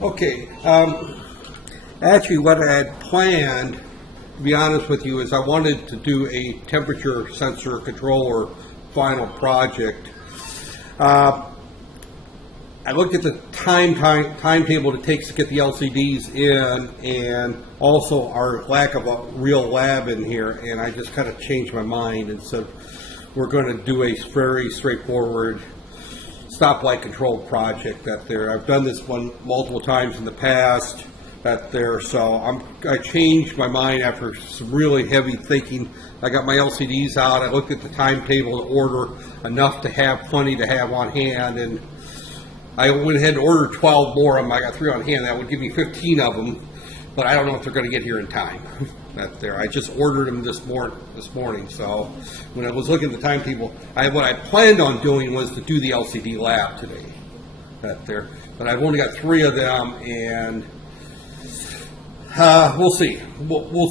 Okay, actually what I had planned, to be honest with you, is I wanted to do a temperature sensor controller final project. I looked at the timetable it takes to get the LCDs in, and also our lack of a real lab in here, and I just kind of changed my mind and said we're going to do a very straightforward stoplight control project out there. I've done this one multiple times in the past out there, so I changed my mind after some really heavy thinking. I got my LCDs out, I looked at the timetable to order enough to have plenty to have on hand, and I went ahead and ordered 12 more of them. I got 3 on hand. That would give me 15 of them, but I don't know if they're going to get here in time. That there, I just ordered them this morning. So when I was looking at the timetable, what I planned on doing was to do the LCD lab today. That there, but I've only got 3 of them, and we'll see. We'll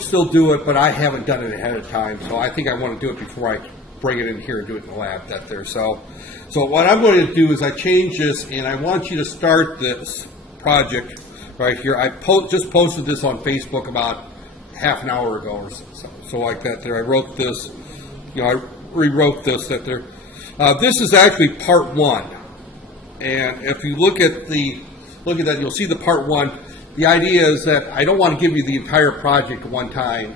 still do it, but I haven't done it ahead of time. So I think I want to do it before I bring it in here and do it in the lab. That there. So what I'm going to do is I change this, and I want you to start this project right here. I just posted this on Facebook about half an hour ago or so like that there. I wrote this, I rewrote this that there. This is actually part 1, and if you look at that, you'll see the part 1. The idea is that I don't want to give you the entire project at one time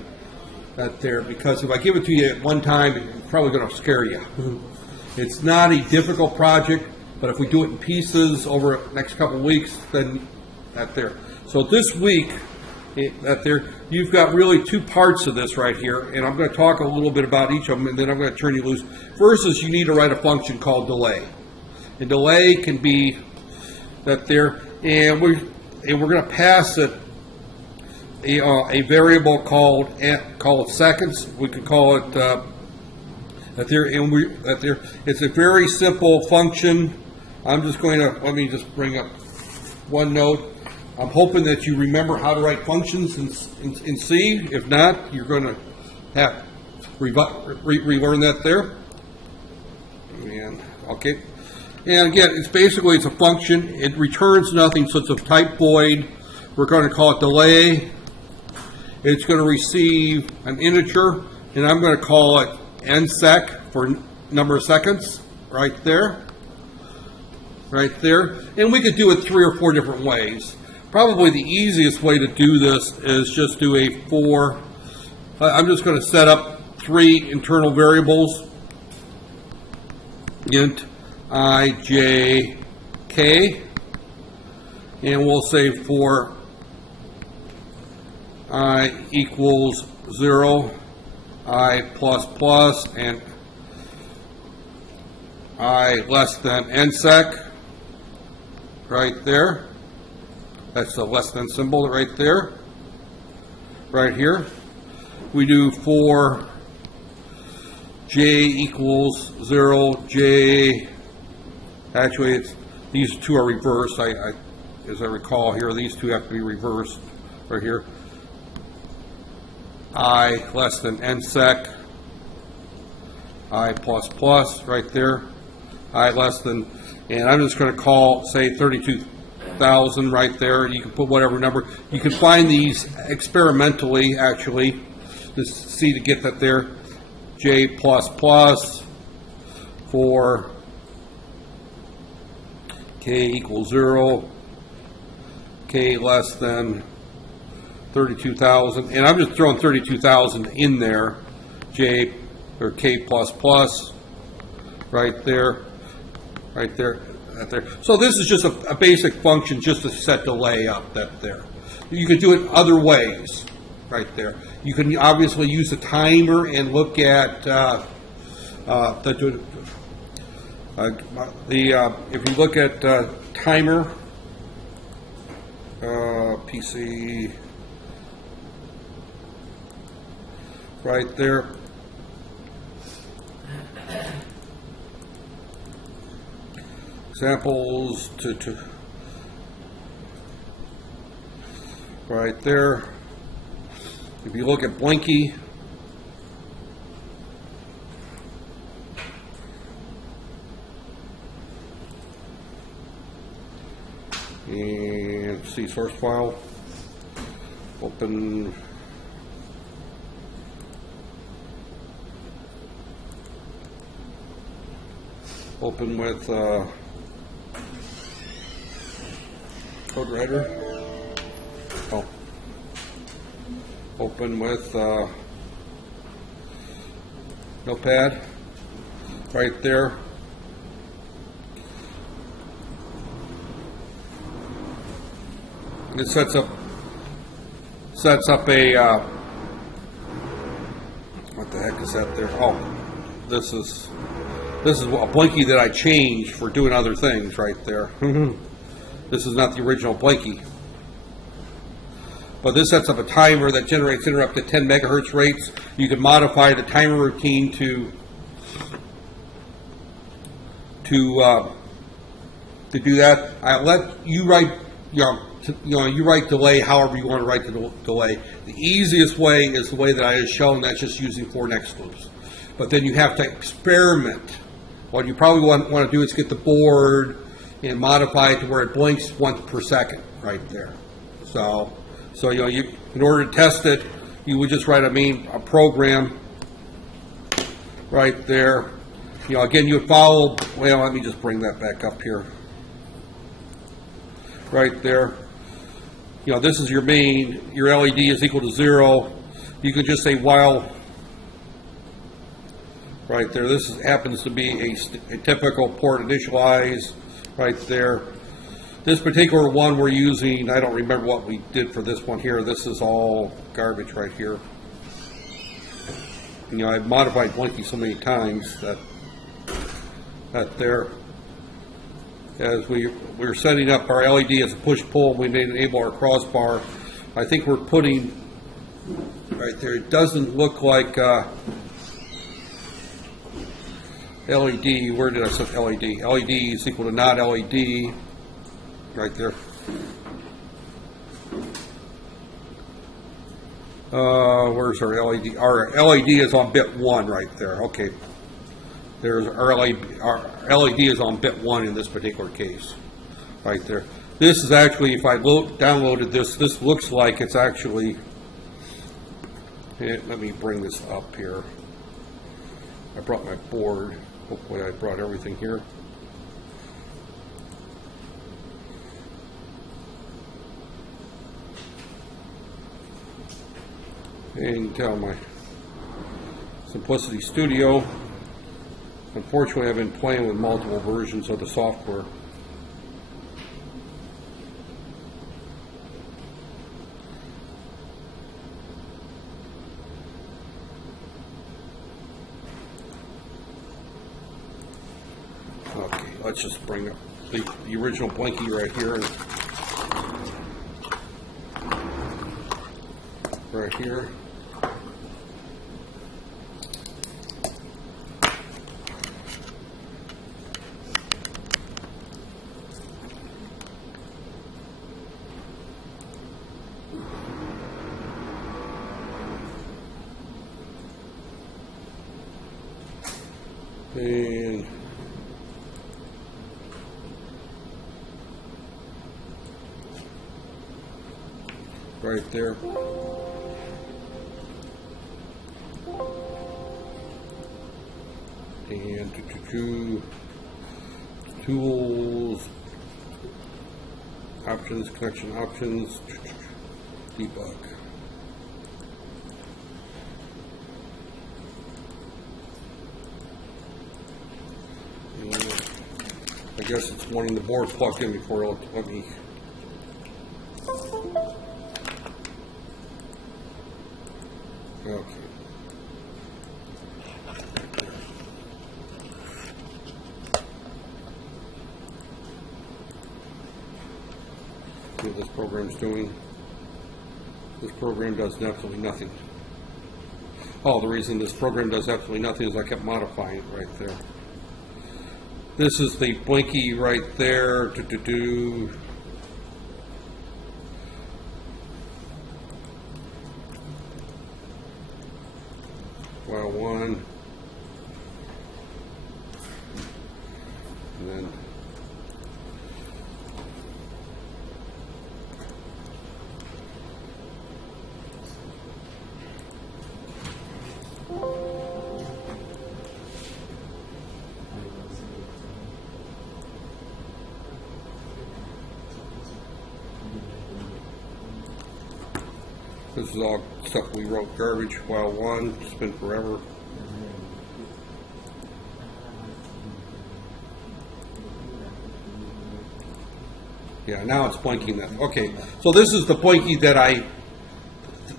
that there, because if I give it to you at one time, it's probably going to scare you. It's not a difficult project, but if we do it in pieces over the next couple of weeks, then that there. So this week, that there, you've got really 2 parts of this right here, and I'm going to talk a little bit about each of them, and then I'm going to turn you loose. First is you need to write a function called delay. And delay can be that there, and we're going to pass it a variable called seconds. We could call it that there. It's a very simple function. I'm just going to let me just bring up one note. I'm hoping that you remember how to write functions in C. If not, you're going to have relearn that there. And okay. And again, it's a function. It returns nothing, so it's a type void. We're going to call it delay. It's going to receive an integer, and I'm going to call it nsec for number of seconds, right there. Right there. And we could do it 3 or 4 different ways. Probably the easiest way to do this is just do a for. I'm just going to set up 3 internal variables. Int I, j, k. And we'll say for I equals 0, I plus plus, and I less than nsec, right there. That's the less than symbol right there, right here. We do for j equals 0, j, actually these 2 are reversed. As I recall here, these 2 have to be reversed right here. I less than nsec, I plus plus right there, I less than, and I'm just going to say 32,000 right there. You can put whatever number. You can find these experimentally, actually, just see to get that there. J plus plus for k equals 0, k less than 32,000, and I'm just throwing 32,000 in there, j or k plus plus, right there, right there, right there. So this is just a basic function just to set delay up that there. You could do it other ways, right there. You can obviously use a timer and look at if you look at timer, PC. Right there. Samples to right there. If you look at Blinky, And see source file. Open. Open with code writer. Oh. Open with Notepad. Right there. And it sets up a what the heck is that there? Oh, this is a blinky that I changed for doing other things right there. This is not the original blinky. But this sets up a timer that generates interrupt at 10 megahertz rates. You can modify the timer routine to do that. I let you write, you write delay however you want to write the delay. The easiest way is the way that I just shown. That's just using 4 next loops. But then you have to experiment. What you probably want to do is get the board and modify it to where it blinks once per second right there. So in order to test it, you would just write a program right there. Again, you would follow. Well, let me just bring that back up here. Right there. This is your main. Your LED is equal to 0. You could just say while. Right there. This happens to be a typical port initialize. Right there. This particular one we're using, I don't remember what we did for this one here. This is all garbage right here. I've modified Blinky so many times that there, as we're setting up our LED as a push-pull, we may enable our crossbar. I think we're putting right there. It doesn't look like LED. Where did I set LED? LED is equal to not LED. Right there. Where's our LED? Our LED is on bit 1 right there. Okay. There's our LED is on bit 1 in this particular case. Right there. This is actually, if I downloaded this looks like it's actually, let me bring this up here. I brought my board. Hopefully I brought everything here. And you can tell my Simplicity Studio. Unfortunately, I've been playing with multiple versions of the software. Okay, let's just bring up the original Blinky right here. Right here. And right there. And tools, options, connection options, debug. And I guess it's wanting the board plugged in before it'll let me. Okay. What this program's doing. This program does absolutely nothing. Oh, the reason this program does absolutely nothing is I kept modifying it right there. This is the Blinky right there. While 1. And then This is all stuff we wrote garbage while one, it's been forever. Yeah, now it's blinking then. Okay, so this is the blinky that I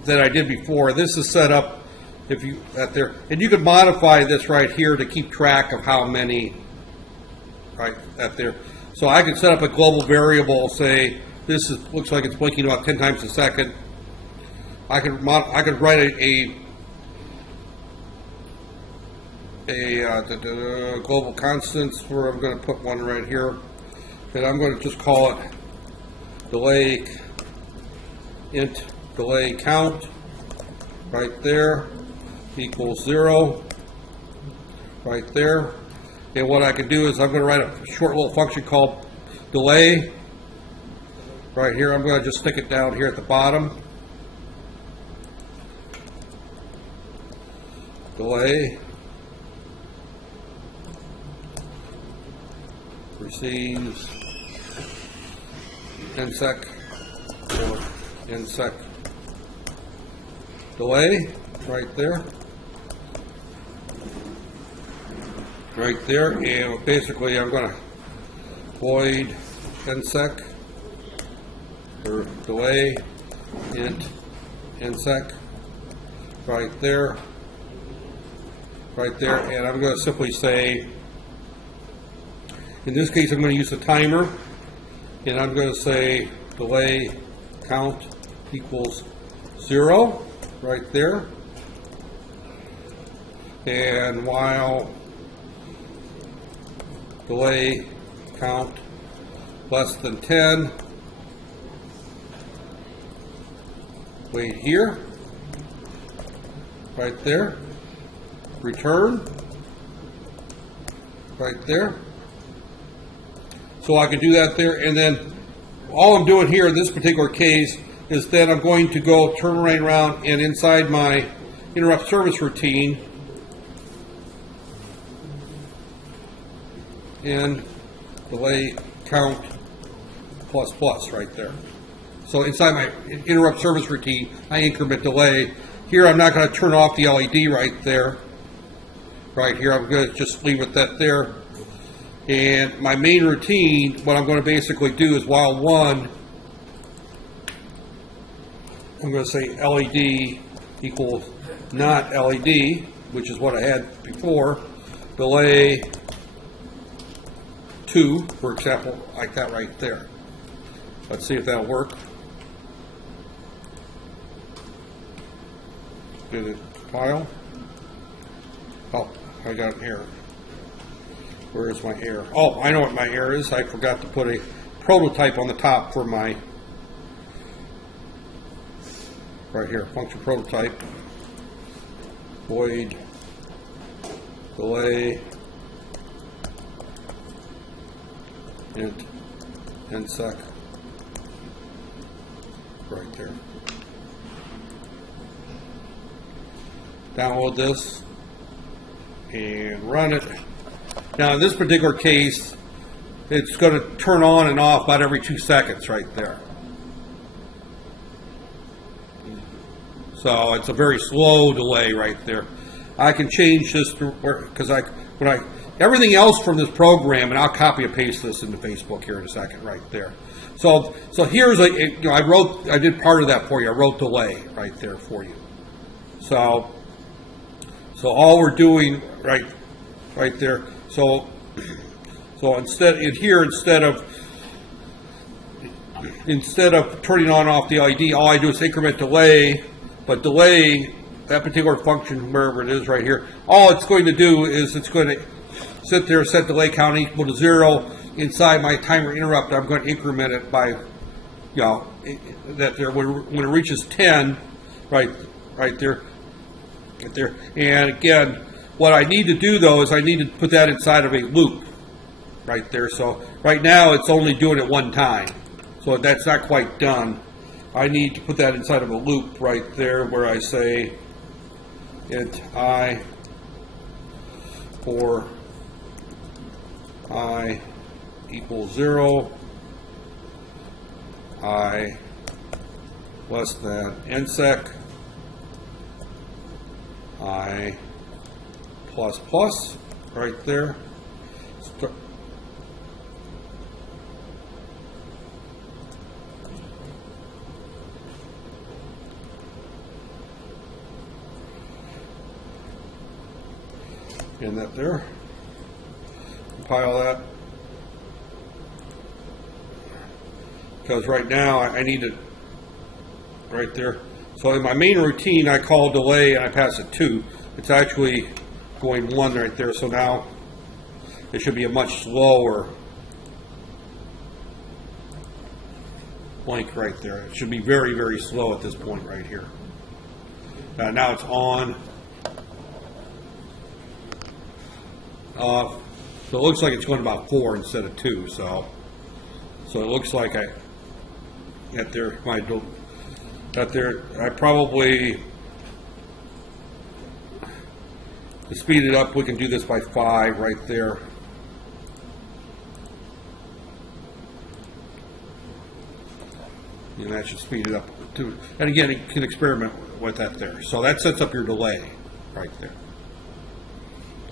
did before. This is set up if you at there, and you can modify this right here to keep track of how many right at there. So I could set up a global variable. Say this looks like it's blinking about 10 times a second. I could write a global constants where I'm going to put one right here, and I'm going to just call it delay int delay count right there equals 0 right there. And what I can do is I'm going to write a short little function called delay right here. I'm going to just stick it down here at the bottom. Delay receives nsec or nsec delay right there, and basically I'm going to void nsec or delay int nsec right there, and I'm going to simply say, in this case I'm going to use the timer, and I'm going to say delay count equals 0 right there, and while delay count less than 10, wait here, right there, return, right there. So I can do that there, and then all I'm doing here in this particular case is then I'm going to go turn right around and inside my interrupt service routine and delay count plus plus right there. So inside my interrupt service routine, I increment delay. Here I'm not going to turn off the LED right there. Right here, I'm going to just leave it that there. And my main routine, what I'm going to basically do is while one, I'm going to say LED equals not LED, which is what I had before, delay 2, for example, like that right there. Let's see if that'll work. Did it compile? Oh, I got an error. Where is my error? Oh, I know what my error is. I forgot to put a prototype on the top for my, right here, function prototype, void delay int nsec right there. Download this and run it. Now in this particular case, it's going to turn on and off about every 2 seconds right there. So it's a very slow delay right there. I can change this to where, because everything else from this program, and I'll copy and paste this into Facebook here in a second right there. So here's I did part of that for you. I wrote delay right there for you. So all we're doing right there. So instead of turning on and off the LED, all I do is increment delay. But delay, that particular function, wherever it is right here, all it's going to do is it's going to sit there, set delay count equal to 0. Inside my timer interrupt, I'm going to increment it by, that there when it reaches 10, right there. And again, what I need to do though is I need to put that inside of a loop right there. So right now it's only doing it one time, so that's not quite done. I need to put that inside of a loop right there where I say int I for I equals 0, I less than nsec I plus plus right there. In that there. Compile that. Because right now I need it right there. So in my main routine I call delay and I pass it 2. It's actually going 1 right there. So now it should be a much slower blink right there. It should be very, very slow at this point right here. Now it's on. So it looks like it's going about 4 instead of 2. So it looks like I probably, to speed it up, we can do this by 5 right there. And that should speed it up too. And again, you can experiment with that there. So that sets up your delay right there.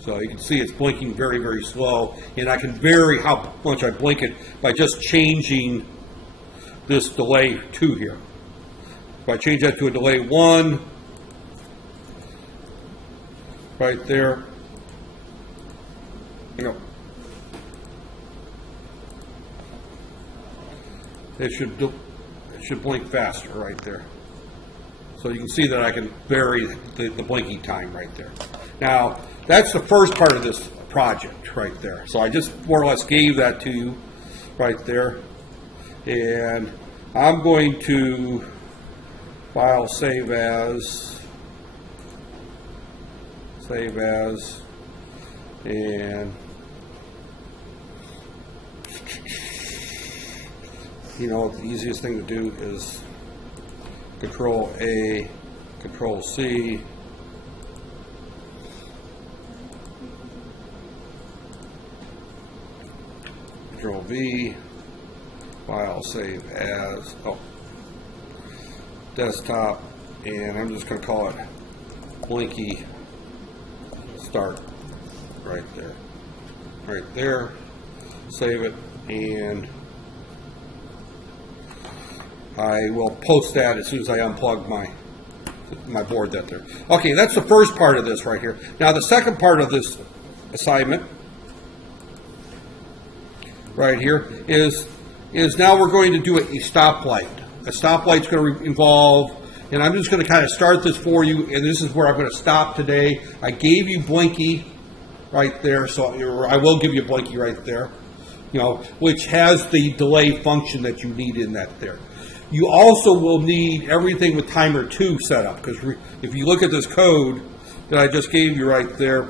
So you can see it's blinking very, very slow, and I can vary how much I blink it by just changing this delay 2 here. If I change that to a delay 1, right there, it should blink faster right there. So you can see that I can vary the blinking time right there. Now, that's the first part of this project right there. So I just more or less gave that to you right there. And I'm going to file save as, and the easiest thing to do is Control A, Control C, Control V, file save as, desktop, and I'm just going to call it Blinky Start right there, save it, and I will post that as soon as I unplug my board that there. Okay, that's the first part of this right here. Now the second part of this assignment right here is now we're going to do a stoplight. A stoplight's going to involve, and I'm just going to kind of start this for you, and this is where I'm going to stop today. I gave you Blinky right there, so I will give you Blinky right there, which has the delay function that you need in that there. You also will need everything with timer 2 set up, because if you look at this code that I just gave you right there,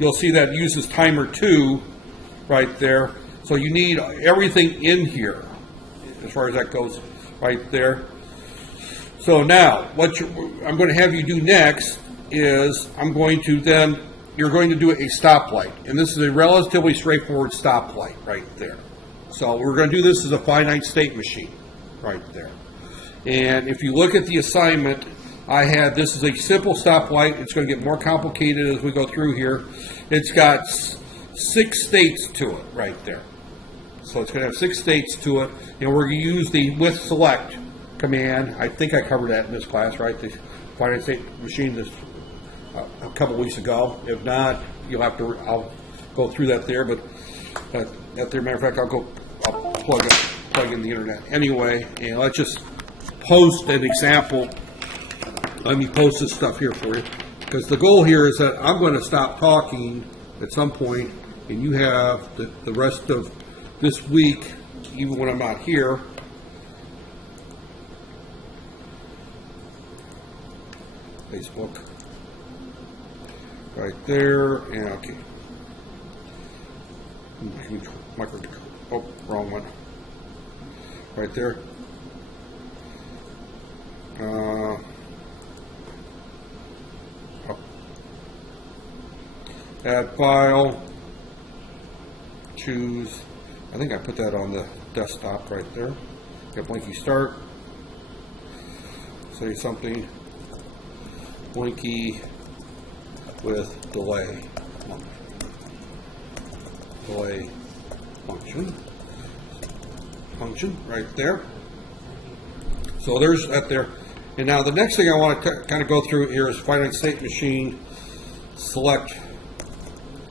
you'll see that it uses timer 2 right there. So you need everything in here as far as that goes right there. So now what I'm going to have you do next is you're going to do a stoplight, and this is a relatively straightforward stoplight right there. So we're going to do this as a finite state machine right there. And if you look at the assignment, this is a simple stoplight. It's going to get more complicated as we go through here. It's got 6 states to it right there. So it's going to have 6 states to it, and we're going to use the with select command. I think I covered that in this class, right? The finite state machine this a couple weeks ago. If not, I'll go through that there. But at there, matter of fact, I'll plug in the internet anyway, and let's just post an example. Let me post this stuff here for you, because the goal here is that I'm going to stop talking at some point, and you have the rest of this week, even when I'm not here, Facebook, right there, and okay, Microcontroller, oh, wrong one, right there, add file, choose, I think I put that on the desktop right there. Got Blinky Start. say something, blinky with delay function right there. So there's that there. And now the next thing I want to kind of go through here is finite state machine, select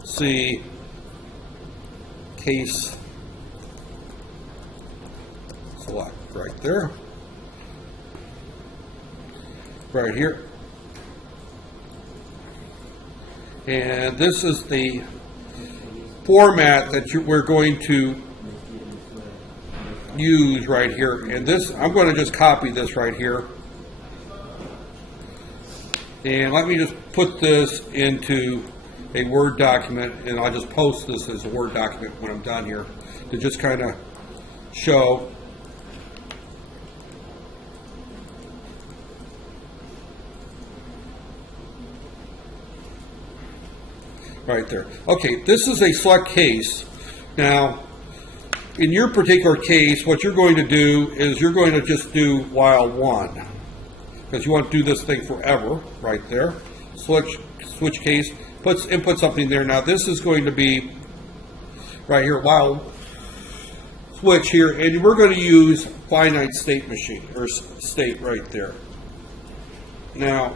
C, case select right there, right here. And this is the format that we're going to use right here. And this, I'm going to just copy this right here. And let me just put this into a Word document, and I'll just post this as a Word document when I'm done here to just kind of show. Right there. Okay, this is a select case. Now, in your particular case, what you're going to do is you're going to just do while one, because you want to do this thing forever, right there. Switch case, input something there. Now this is going to be right here, while switch here, and we're going to use finite state machine, or state right there. Now,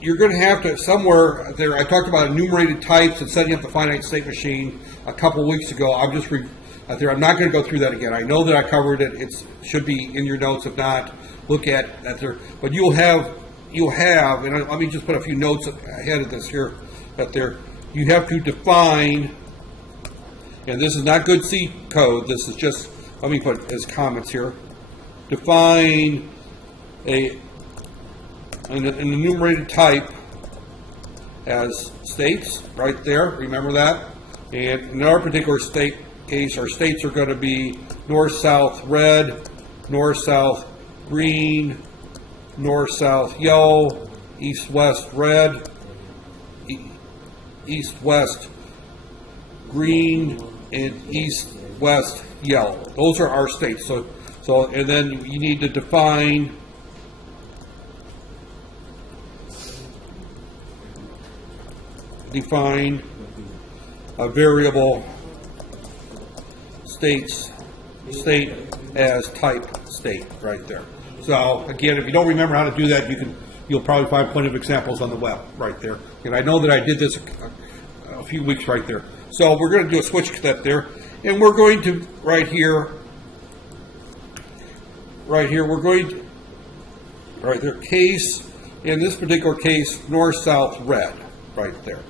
you're going to have to, somewhere there, I talked about enumerated types and setting up the finite state machine a couple weeks ago. I'm just I'm not going to go through that again. I know that I covered it. It should be in your notes. If not, look at that there. But you'll have, and let me just put a few notes ahead of this here, that there, you have to define, and this is not good C code. This is just, let me put as comments here, define an enumerated type as states right there. Remember that. And in our particular state case, our states are going to be north, south, red, north, south, green, north, south, yellow, east, west, red, east, west, green, and east, west, yellow. Those are our states. So, and then you need to define a variable state as type state right there. So again, if you don't remember how to do that, you'll probably find plenty of examples on the web right there. And I know that I did this a few weeks right there. So we're going to do a switch step there, and we're going to right here, we're going to right there case, in this particular case, north, south, red right there.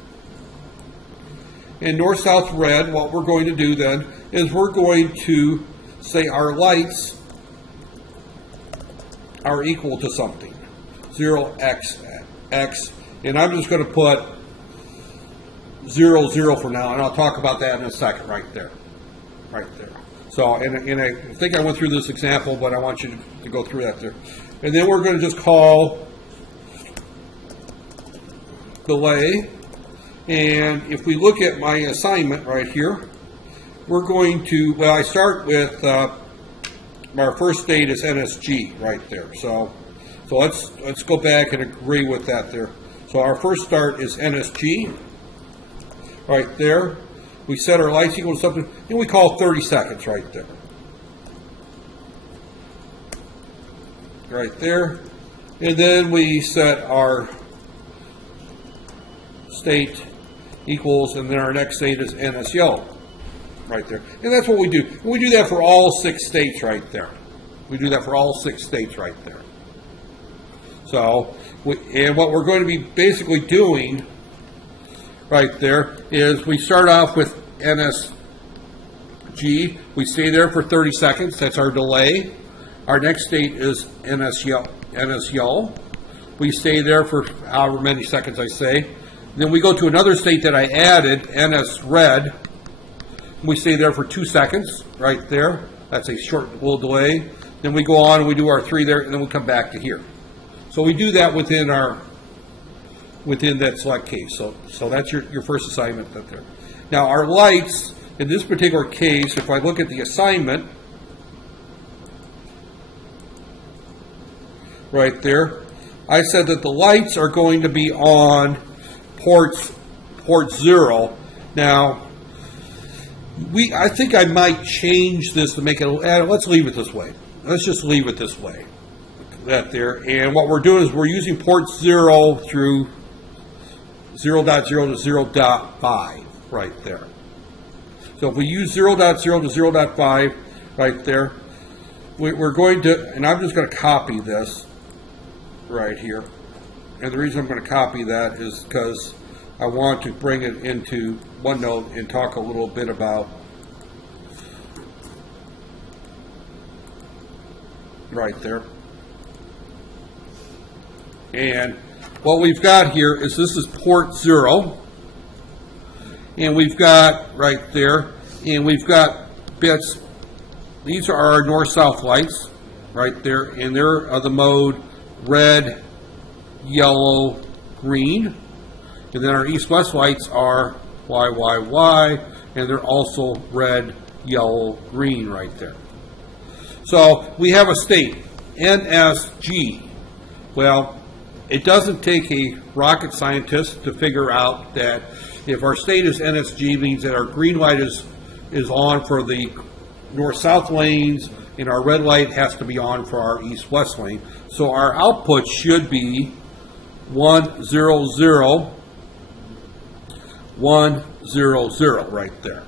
In north, south, red, what we're going to do then is we're going to say our lights are equal to something, 0x, and I'm just going to put 0, 0 for now, and I'll talk about that in a second right there. So, and I think I went through this example, but I want you to go through that there. And then we're going to just call delay. And if we look at my assignment right here, we're going to, well, I start with our first state is NSG right there. So let's go back and agree with that there. So our first start is NSG right there. We set our lights equal to something, and we call 30 seconds right there. Right there. And then we set our state equals, and then our next state is NS yellow right there. And that's what we do. And we do that for all 6 states right there. We do that for all 6 states right there. So, and what we're going to be basically doing right there is we start off with NSG. We stay there for 30 seconds. That's our delay. Our next state is NS yellow. We stay there for however many seconds I say. Then we go to another state that I added, NS red. We stay there for 2 seconds right there. That's a short little delay. Then we go on and we do our 3 there, and then we come back to here. So we do that within that select case. So that's your first assignment right there. Now our lights, in this particular case, if I look at the assignment, right there. I said that the lights are going to be on port 0. Now, I think I might change this to make it, let's leave it this way. Let's just leave it this way. That there. And what we're doing is we're using port 0 through 0.0 to 0.5 right there. So if we use 0.0 to 0.5 right there, we're going to, and I'm just going to copy this right here. And the reason I'm going to copy that is because I want to bring it into OneNote and talk a little bit about right there. And what we've got here is this is port 0. And we've got right there, and we've got bits. These are our north-south lights right there, and they're of the mode red, yellow, green. And then our east-west lights are Y, Y, Y, and they're also red, yellow, green right there. So we have a state, NSG. Well, it doesn't take a rocket scientist to figure out that if our state is NSG, means that our green light is on for the north-south lanes, and our red light has to be on for our east-west lane. So our output should be 1, 0, 0, 1, 0, 0 right there.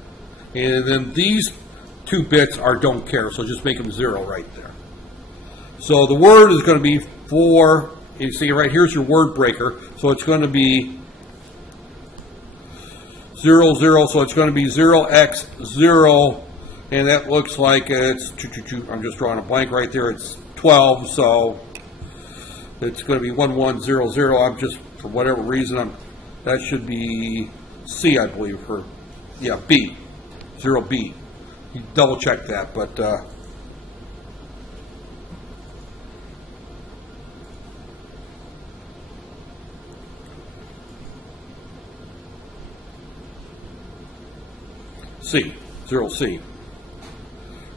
And then these 2 bits are don't care, so just make them 0 right there. So the word is going to be 4. You see right here's your word breaker, so it's going to be 0, 0, so it's going to be 0x0, and that looks like it's, I'm just drawing a blank right there, it's 12, so it's going to be 1, 1, 0, 0. I'm just, for whatever reason, that should be C, I believe, or, yeah, B, 0B. You double check that, but, C, 0C,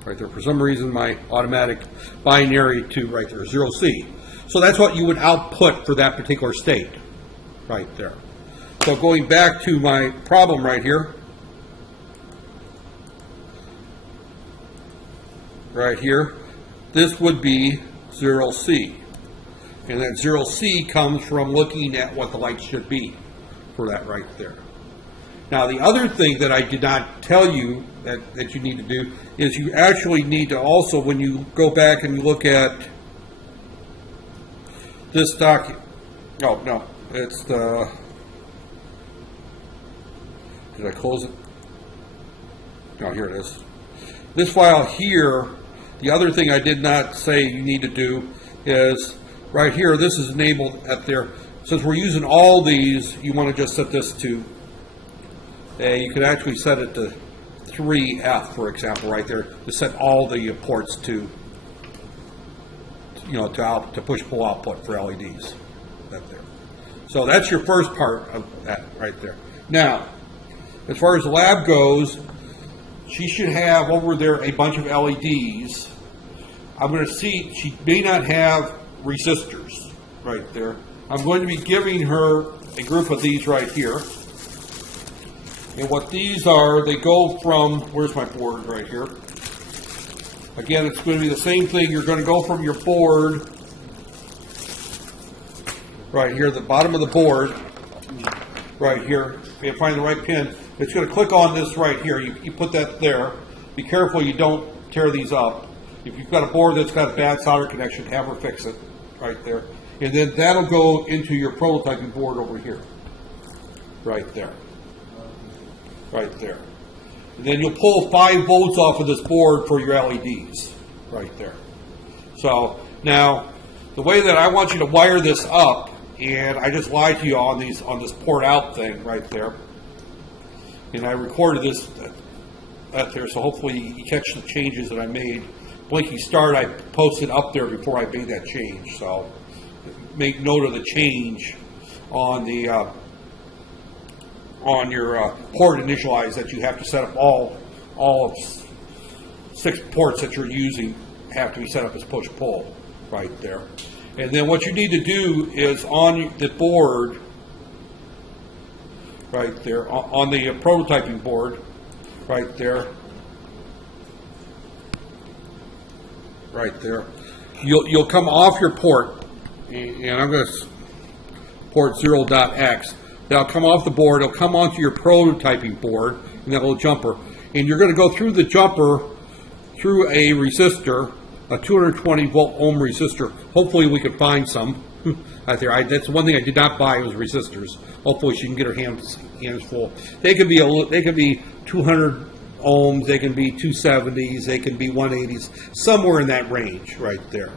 right there. For some reason, my automatic binary to right there, 0C. So that's what you would output for that particular state, right there. So going back to my problem right here, this would be 0C. And that 0C comes from looking at what the light should be for that right there. Now, the other thing that I did not tell you that you need to do is you actually need to also, when you go back and you look at this document, no, it's the, did I close it? No, here it is. This file here, the other thing I did not say you need to do is right here, this is enabled at there. Since we're using all these, you want to just set this to you could actually set it to 3F, for example, right there, to set all the ports to, to push-pull output for LEDs. Right there. So that's your first part of that right there. Now, as far as the lab goes, she should have over there a bunch of LEDs. I'm going to see, she may not have resistors right there. I'm going to be giving her a group of these right here. And what these are, they go from, where's my board right here? Again, it's going to be the same thing. You're going to go from your board, right here, the bottom of the board, right here. If you find the right pin, it's going to click on this right here. You put that there. Be careful you don't tear these up. If you've got a board that's got a bad solder connection, have her fix it right there. And then that'll go into your prototyping board over here, right there. Right there. And then you'll pull 5 volts off of this board for your LEDs, right there. So now, the way that I want you to wire this up, and I just lied to you on this port out thing right there, and I recorded this at there, so hopefully you catch the changes that I made. Blinky start, I posted up there before I made that change, so make note of the change on the on your port initialize that you have to set up all of 6 ports that you're using have to be set up as push-pull right there. And then what you need to do is on the board, right there, on the prototyping board, right there, you'll come off your port, and I'm going to port 0.x. That'll come off the board, it'll come onto your prototyping board, and that little jumper. And you're going to go through the jumper through a resistor, a 220 volt ohm resistor. Hopefully we could find some out there. That's one thing I did not buy was resistors. Hopefully she can get her hands full. They can be 200 ohms, they can be 270s, they can be 180s, somewhere in that range right there.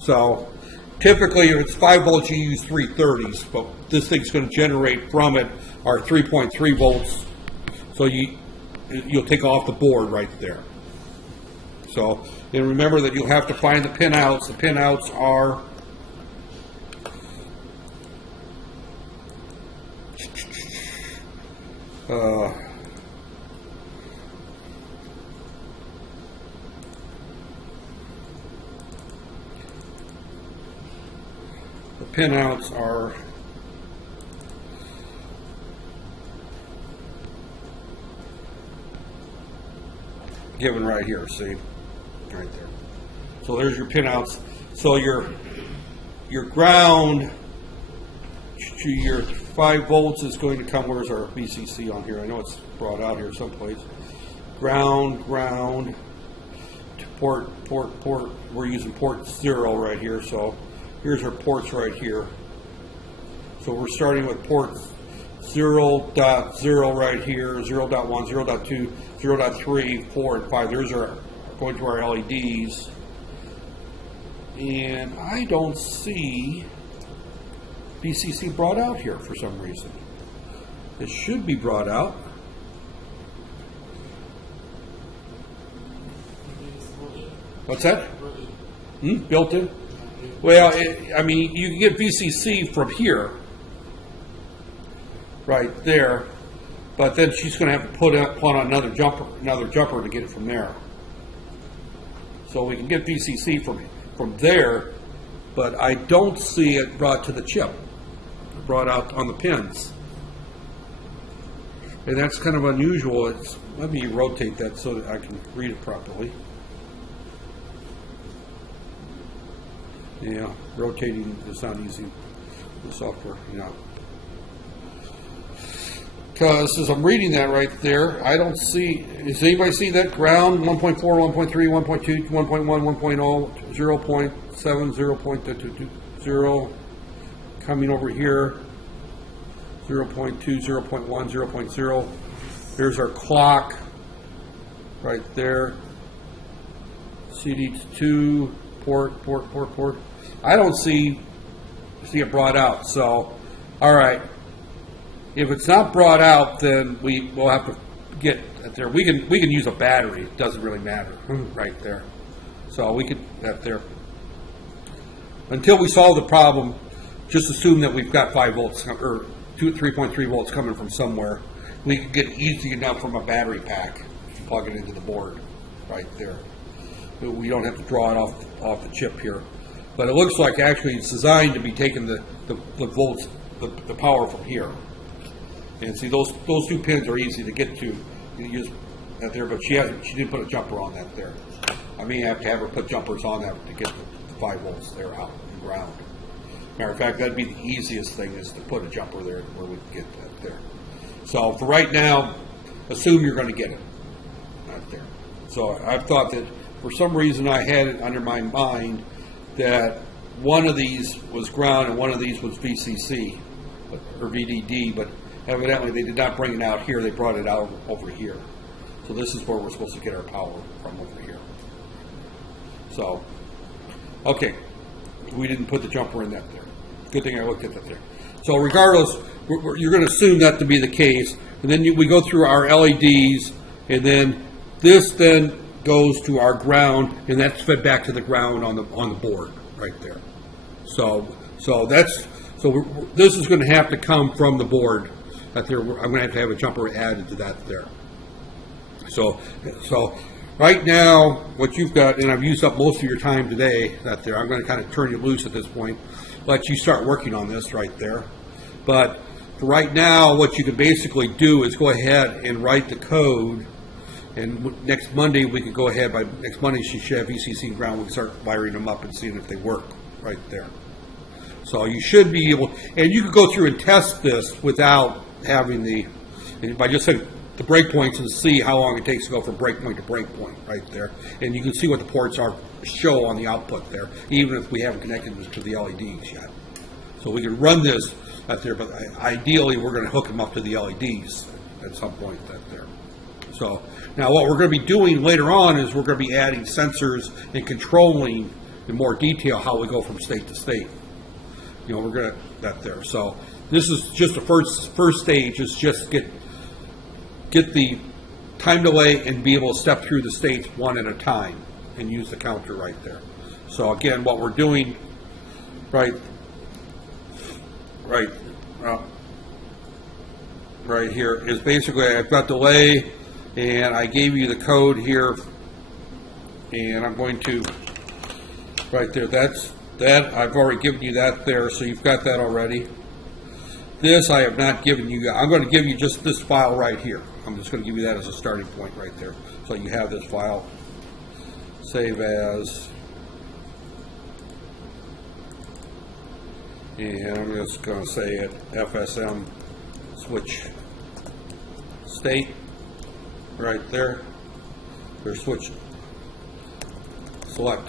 So typically if it's 5 volts you use 330s, but this thing's going to generate from it are 3.3 volts. So you'll take off the board right there. So, and remember that you'll have to find the pinouts. The pinouts are given right here, see? Right there. So there's your pinouts. So your ground to your 5 volts is going to come, where's our VCC on here? I know it's brought out here someplace. Ground, to port, we're using port 0 right here, so here's our ports right here. So we're starting with port 0.0 right here, 0.1, 0.2, 0.3, 4, and 5. There's our going to our LEDs. And I don't see VCC brought out here for some reason. It should be brought out. What's that? Built in? Well, I mean, you can get VCC from here, right there, but then she's going to have to put on another jumper to get it from there. So we can get VCC from there, but I don't see it brought to the chip, brought out on the pins. And that's kind of unusual. Let me rotate that so that I can read it properly. Yeah, rotating is not easy, the software, Because as I'm reading that right there, I don't see, does anybody see that ground? 1.4, 1.3, 1.2, 1.1, 1.0, 0.7, 0.0, coming over here, 0.2, 0.1, 0.0. There's our clock right there. CD2, port. I don't see it brought out, so, all right. If it's not brought out, then we'll have to get it there. We can use a battery. It doesn't really matter, right there. So we could that there. Until we solve the problem, just assume that we've got 5 volts or 3.3 volts coming from somewhere. We can get easy enough from a battery pack. Plug it into the board, right there. We don't have to draw it off the chip here. But it looks like actually it's designed to be taking the volts, the power from here. And see, those 2 pins are easy to get to. You use that there, but she didn't put a jumper on that there. I may have to have her put jumpers on that to get the 5 volts there out and ground. Matter of fact, that'd be the easiest thing is to put a jumper there where we can get that there. So for right now, assume you're going to get it out there. So I've thought that for some reason I had it under my mind that one of these was ground and one of these was VCC or VDD, but evidently they did not bring it out here, they brought it out over here. So this is where we're supposed to get our power from, over here. So, okay, we didn't put the jumper in that there. Good thing I looked at that there. So regardless, you're going to assume that to be the case, and then we go through our LEDs, and then this then goes to our ground, and that's fed back to the ground on the board right there. So this is going to have to come from the board. That there, I'm going to have a jumper added to that there. So right now, what you've got, and I've used up most of your time today, that there, I'm going to kind of turn you loose at this point, let you start working on this right there. But for right now, what you can basically do is go ahead and write the code, and next Monday we could go ahead, by next Monday she should have VCC and ground, we can start wiring them up and seeing if they work right there. So you should be able, and you could go through and test this without having by just setting the breakpoints and see how long it takes to go from breakpoint to breakpoint right there. And you can see what the ports are show on the output there, even if we haven't connected this to the LEDs yet. So we can run this out there, but ideally we're going to hook them up to the LEDs at some point out there. So now what we're going to be doing later on is we're going to be adding sensors and controlling in more detail how we go from state to state. You know, we're going to that there. So this is just the first stage, is just get the time delay and be able to step through the states one at a time and use the counter right there. So again, what we're doing right here is basically I've got delay, and I gave you the code here, and I'm going to right there. That's that. I've already given you that there, so you've got that already. This I have not given you. I'm going to give you just this file right here. I'm just going to give you that as a starting point right there. So you have this file. Save as. And I'm just going to say it FSM switch state right there. Or switch select.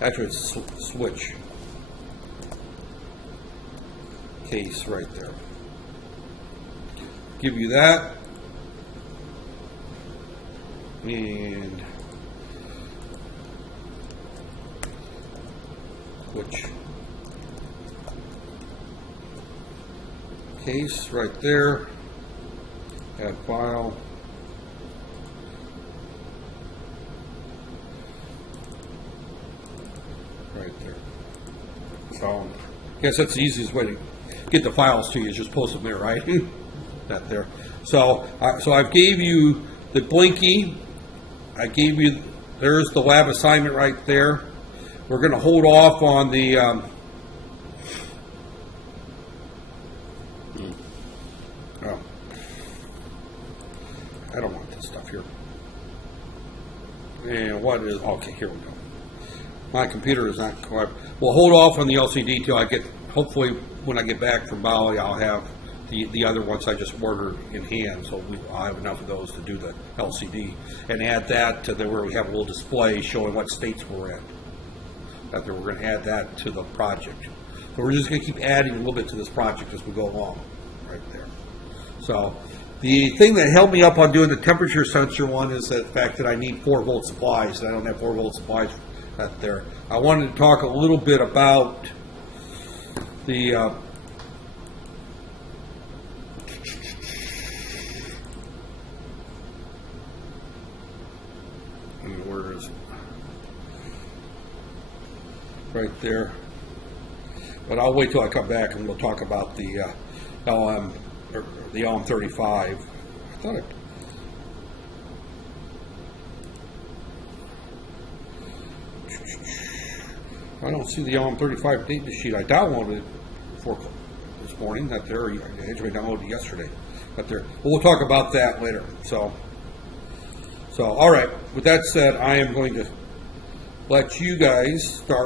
Actually, it's switch case right there. Give you that, and switch case right there. Add file. Right there. So I guess that's the easiest way to get the files to you, is just post them there, right? That there. So I've gave you the Blinky. I gave you, there's the lab assignment right there. We're going to hold off on the oh, I don't want this stuff here. And what is, okay, here we go. My computer is not quite. We'll hold off on the LCD till I get, hopefully when I get back from Bali, I'll have the other ones I just ordered in hand, so I'll have enough of those to do the LCD, and add that to where we have a little display showing what states we're in. That we're going to add that to the project. So we're just going to keep adding a little bit to this project as we go along, right there. So the thing that held me up on doing the temperature sensor one is the fact that I need 4-volt supplies, and I don't have 4-volt supplies right there. I wanted to talk a little bit about the where is it? Right there. But I'll wait till I come back and we'll talk about the LM or the LM35. I thought I don't see the LM35 data sheet. I downloaded it before this morning. That there, I actually downloaded it yesterday. But there, we'll talk about that later. So all right. With that said, I am going to let you guys start.